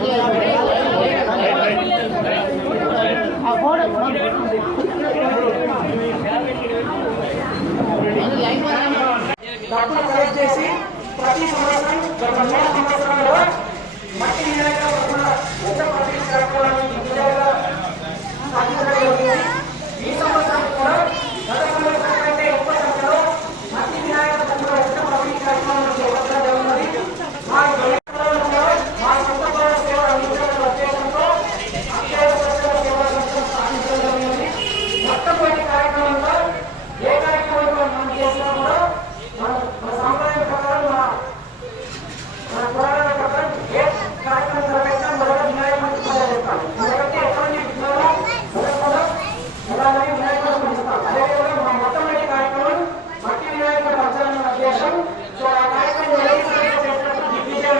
a board کي ڏيکاري ڏيکاري